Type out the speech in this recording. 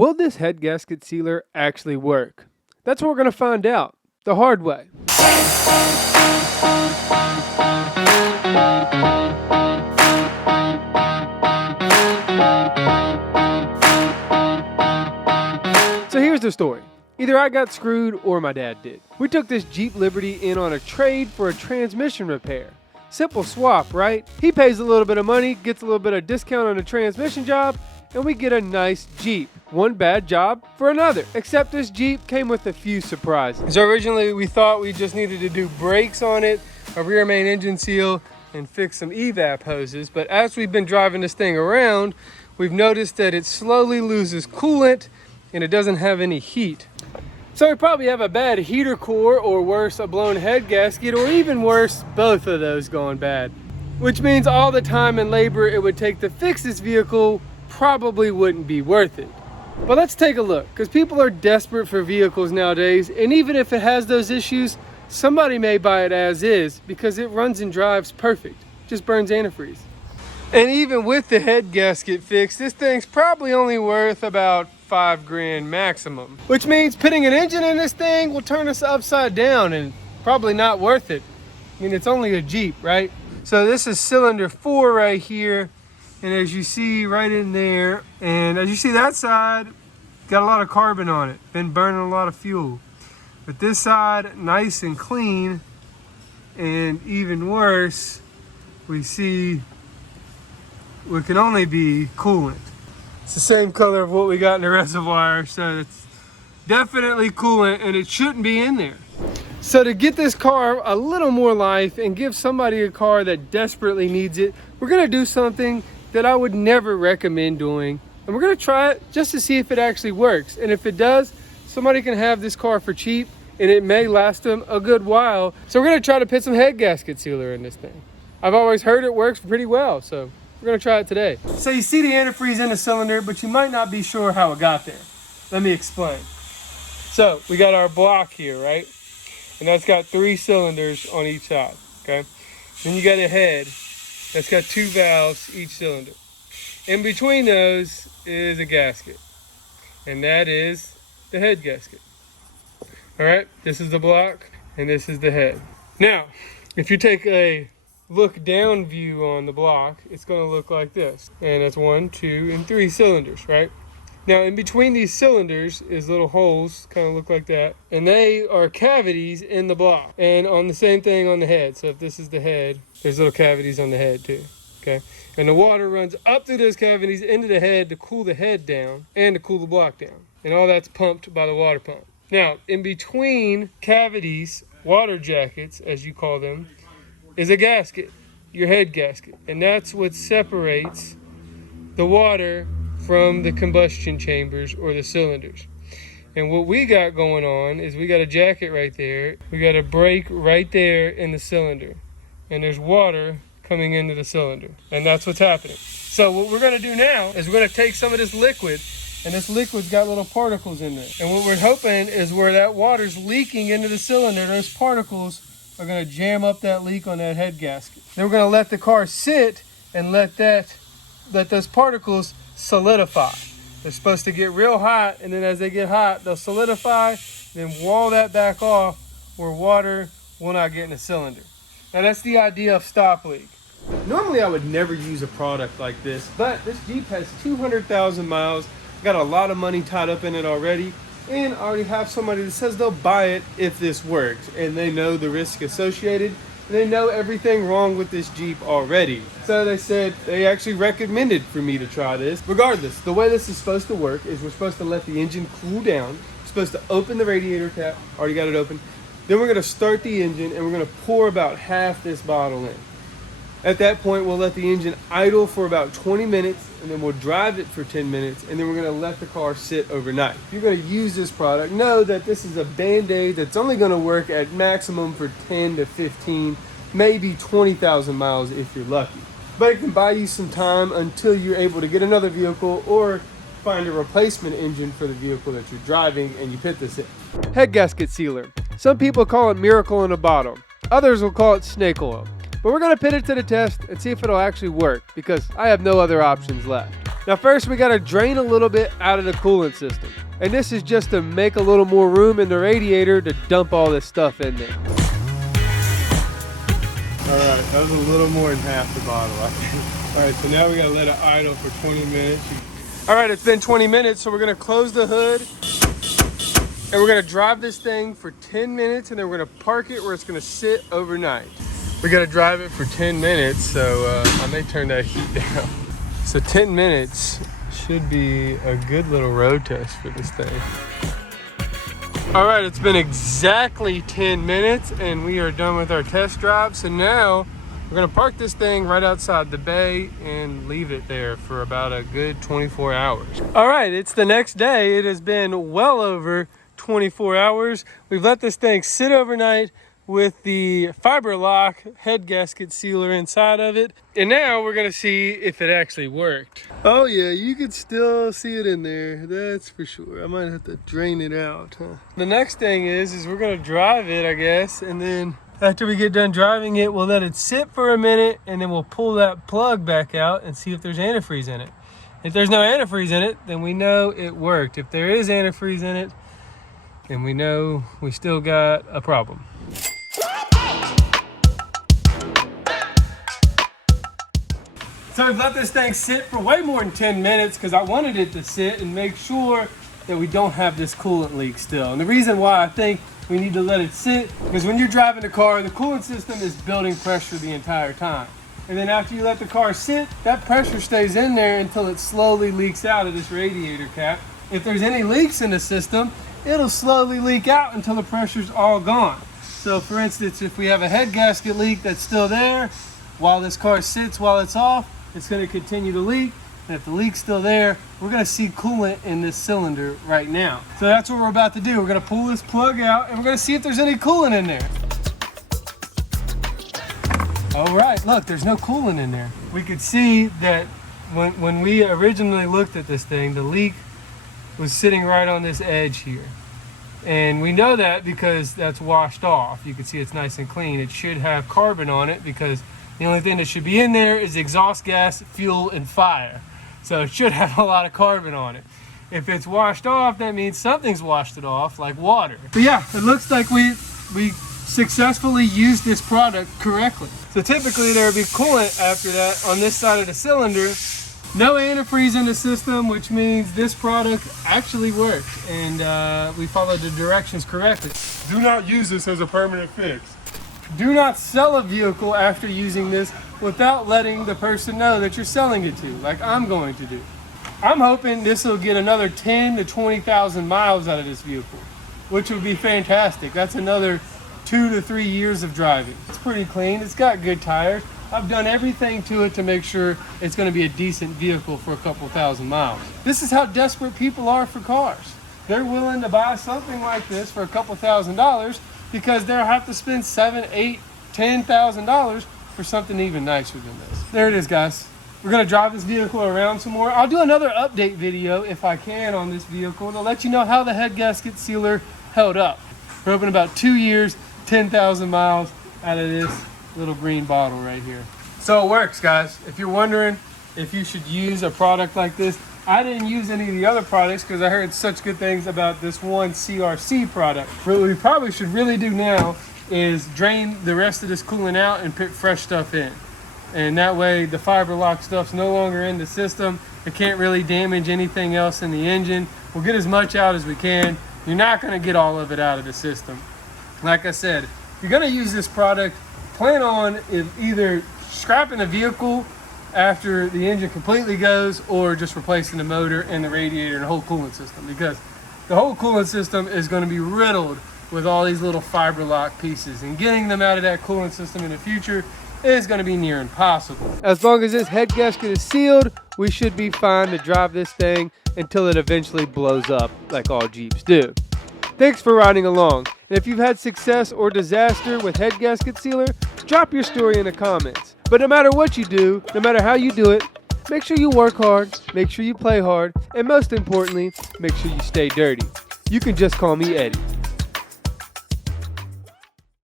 Will this head gasket sealer actually work? That's what we're going to find out the hard way. So here's the story. Either I got screwed or my dad did. We took this Jeep Liberty in on a trade for a transmission repair. Simple swap, right? He pays a little bit of money, gets a little bit of discount on a transmission job, and we get a nice Jeep. One bad job for another. Except this Jeep came with a few surprises. So originally we thought we just needed to do brakes on it, a rear main engine seal, and fix some evap hoses. But as we've been driving this thing around, we've noticed that it slowly loses coolant and it doesn't have any heat. So we probably have a bad heater core, or worse, a blown head gasket, or even worse, both of those going bad. Which means all the time and labor it would take to fix this vehicle probably wouldn't be worth it. But let's take a look, because people are desperate for vehicles nowadays, and even if it has those issues, somebody may buy it as is because it runs and drives perfect. Just burns antifreeze. And even with the head gasket fix, this thing's probably only worth about $5 grand maximum. Which means putting an engine in this thing will turn us upside down and probably not worth it. I mean, it's only a Jeep, right? So this is cylinder 4 right here. And as you see right in there, and as you see that side, got a lot of carbon on it. Been burning a lot of fuel. But this side, nice and clean. And even worse, we see what can only be coolant. It's the same color of what we got in the reservoir, so it's definitely coolant and it shouldn't be in there. So to get this car a little more life and give somebody a car that desperately needs it, we're gonna do something that I would never recommend doing. And we're gonna try it just to see if it actually works. And if it does, somebody can have this car for cheap and it may last them a good while. So we're gonna try to put some head gasket sealer in this thing. I've always heard it works pretty well, so we're gonna try it today. So you see the antifreeze in the cylinder, but you might not be sure how it got there. Let me explain. So we got our block here, right? And that's got 3 cylinders on each side, okay? Then you got a head that's got 2 valves each cylinder. In between those is a gasket, and that is the head gasket. All right, this is the block and this is the head. Now, if you take a look down view on the block, it's going to look like this. And that's 1, 2, and 3 cylinders, right? Now, in between these cylinders is little holes, kind of look like that. And they are cavities in the block. And on the same thing on the head. So if this is the head, there's little cavities on the head too, okay? And the water runs up through those cavities into the head to cool the head down and to cool the block down. And all that's pumped by the water pump. Now, in between cavities, water jackets, as you call them, is a gasket, your head gasket. And that's what separates the water from the combustion chambers or the cylinders. And what we got going on is we got a jacket right there. We got a brake right there in the cylinder. And there's water coming into the cylinder. And that's what's happening. So what we're gonna do now is we're gonna take some of this liquid, and this liquid's got little particles in there. And what we're hoping is where that water's leaking into the cylinder, those particles are gonna jam up that leak on that head gasket. Then we're gonna let the car sit and let those particles solidify. They're supposed to get real hot, and then as they get hot, they'll solidify, then wall that back off where water will not get in the cylinder. Now that's the idea of stop leak. Normally I would never use a product like this, but this Jeep has 200,000 miles, got a lot of money tied up in it already, and I already have somebody that says they'll buy it if this works, and they know the risk associated, and they know everything wrong with this Jeep already. So they said they actually recommended for me to try this. Regardless, the way this is supposed to work is we're supposed to let the engine cool down. We're supposed to open the radiator cap, already got it open. Then we're gonna start the engine and we're gonna pour about half this bottle in. At that point, we'll let the engine idle for about 20 minutes, and then we'll drive it for 10 minutes, and then we're gonna let the car sit overnight. If you're gonna use this product, know that this is a Band-Aid that's only gonna work at maximum for 10 to 15, maybe 20,000 miles if you're lucky. But it can buy you some time until you're able to get another vehicle or find a replacement engine for the vehicle that you're driving and you put this in. Head gasket sealer. Some people call it miracle in a bottle. Others will call it snake oil. But we're going to put it to the test and see if it'll actually work, because I have no other options left. Now first we gotta drain a little bit out of the coolant system. And this is just to make a little more room in the radiator to dump all this stuff in there. Alright, that was a little more than half the bottle, I think. Alright, so now we gotta let it idle for 20 minutes. Alright, it's been 20 minutes, so we're gonna close the hood and we're gonna drive this thing for 10 minutes and then we're gonna park it where it's gonna sit overnight. We gotta drive it for 10 minutes, so I may turn that heat down. So 10 minutes should be a good little road test for this thing. All right, it's been exactly 10 minutes and we are done with our test drive. So now we're gonna park this thing right outside the bay and leave it there for about a good 24 hours. All right, it's the next day. It has been well over 24 hours. We've let this thing sit overnight with the fiber lock head gasket sealer inside of it. And now we're gonna see if it actually worked. Oh yeah, you can still see it in there, that's for sure. I might have to drain it out, huh? The next thing is we're gonna drive it, I guess, and then after we get done driving it, we'll let it sit for a minute and then we'll pull that plug back out and see if there's antifreeze in it. If there's no antifreeze in it, then we know it worked. If there is antifreeze in it, then we know we still got a problem. So I've let this thing sit for way more than 10 minutes because I wanted it to sit and make sure that we don't have this coolant leak still. And the reason why I think we need to let it sit is when you're driving the car, the coolant system is building pressure the entire time. And then after you let the car sit, that pressure stays in there until it slowly leaks out of this radiator cap. If there's any leaks in the system, it'll slowly leak out until the pressure's all gone. So for instance, if we have a head gasket leak that's still there, while this car sits while it's off, it's going to continue to leak, and if the leak's still there, we're going to see coolant in this cylinder right now. So that's what we're about to do. We're going to pull this plug out and we're going to see if there's any coolant in there. All right, look, there's no coolant in there. We could see that when we originally looked at this thing, the leak was sitting right on this edge here. And we know that because that's washed off. You can see it's nice and clean. It should have carbon on it because the only thing that should be in there is exhaust gas, fuel, and fire. So it should have a lot of carbon on it. If it's washed off, that means something's washed it off, like water. But yeah, it looks like we successfully used this product correctly. So typically there would be coolant after that on this side of the cylinder. No antifreeze in the system, which means this product actually worked and we followed the directions correctly. Do not use this as a permanent fix. Do not sell a vehicle after using this without letting the person know that you're selling it to, like I'm going to do. I'm hoping this will get another 10 to 20,000 miles out of this vehicle, which would be fantastic. That's another 2 to 3 years of driving. It's pretty clean, it's got good tires. I've done everything to it to make sure it's going to be a decent vehicle for a couple thousand miles. This is how desperate people are for cars. They're willing to buy something like this for a couple $1,000s because they'll have to spend $7,000, $8,000, $10,000 for something even nicer than this. There it is, guys. We're going to drive this vehicle around some more. I'll do another update video if I can on this vehicle to let you know how the head gasket sealer held up. We're hoping about 2 years, 10,000 miles out of this little green bottle right here. So it works, guys. If you're wondering if you should use a product like this, I didn't use any of the other products because I heard such good things about this one CRC product. What we probably should really do now is drain the rest of this coolant out and put fresh stuff in. And that way the fiber lock stuff's no longer in the system. It can't really damage anything else in the engine. We'll get as much out as we can. You're not going to get all of it out of the system. Like I said, if you're going to use this product, plan on either scrapping the vehicle after the engine completely goes or just replacing the motor and the radiator and the whole coolant system, because the whole coolant system is going to be riddled with all these little fiber lock pieces, and getting them out of that coolant system in the future is going to be near impossible. As long as this head gasket is sealed, we should be fine to drive this thing until it eventually blows up like all Jeeps do. Thanks for riding along, and if you've had success or disaster with head gasket sealer, drop your story in the comments. But no matter what you do, no matter how you do it, make sure you work hard, make sure you play hard, and most importantly, make sure you stay dirty. You can just call me Eddie.